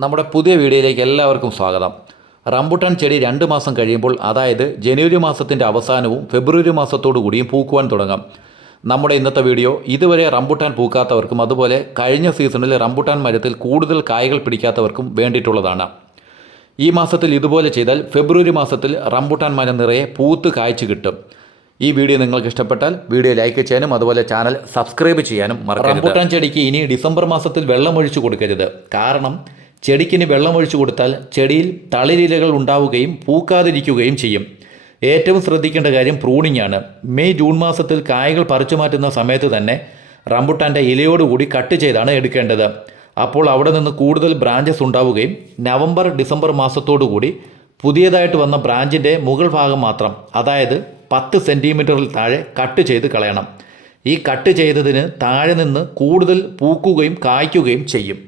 നമ്മുടെ പുതിയ വീഡിയോയിലേക്ക് എല്ലാവർക്കും സ്വാഗതം. റംബുട്ടാൻ ചെടി 2 മാസം കഴിയുമ്പോൾ, അതായത് ജനുവരി മാസത്തിൻ്റെ അവസാനവും ഫെബ്രുവരി മാസത്തോടു കൂടിയും പൂക്കുവാൻ തുടങ്ങും. നമ്മുടെ ഇന്നത്തെ വീഡിയോ ഇതുവരെ റംബുട്ടാൻ പൂക്കാത്തവർക്കും അതുപോലെ കഴിഞ്ഞ സീസണിൽ റംബുട്ടാൻ മരത്തിൽ കൂടുതൽ കായ്കൾ പിടിക്കാത്തവർക്കും വേണ്ടിയിട്ടുള്ളതാണ്. ഈ മാസത്തിൽ ഇതുപോലെ ചെയ്താൽ ഫെബ്രുവരി മാസത്തിൽ റംബുട്ടാൻ മരം നിറയെ പൂത്ത് കായ്ച്ചു കിട്ടും. ഈ വീഡിയോ നിങ്ങൾക്ക് ഇഷ്ടപ്പെട്ടാൽ വീഡിയോ ലൈക്ക് ചെയ്യാനും അതുപോലെ ചാനൽ സബ്സ്ക്രൈബ് ചെയ്യാനും മറക്കരുത്. റംബുട്ടാൻ ചെടിക്ക് ഇനി ഡിസംബർ മാസത്തിൽ വെള്ളമൊഴിച്ചു കൊടുക്കരുത്. കാരണം ചെടിക്കിന് വെള്ളമൊഴിച്ചു കൊടുത്താൽ ചെടിയിൽ തളിരിലകൾ ഉണ്ടാവുകയും പൂക്കാതിരിക്കുകയും ചെയ്യും. ഏറ്റവും ശ്രദ്ധിക്കേണ്ട കാര്യം പ്രൂണിംഗ് ആണ്. മെയ് ജൂൺ മാസത്തിൽ കായകൾ പറിച്ചു മാറ്റുന്ന സമയത്ത് തന്നെ റംബുട്ടാൻ്റെ ഇലയോടുകൂടി കട്ട് ചെയ്താണ് എടുക്കേണ്ടത്. അപ്പോൾ അവിടെ നിന്ന് കൂടുതൽ ബ്രാഞ്ചസ് ഉണ്ടാവുകയും നവംബർ ഡിസംബർ മാസത്തോടുകൂടി പുതിയതായിട്ട് വന്ന ബ്രാഞ്ചിൻ്റെ മുകൾ ഭാഗം മാത്രം, അതായത് 10 സെൻറ്റിമീറ്ററിൽ താഴെ കട്ട് ചെയ്ത് കളയണം. ഈ കട്ട് ചെയ്തതിന് താഴെ നിന്ന് കൂടുതൽ പൂക്കുകയും കായ്ക്കുകയും ചെയ്യും.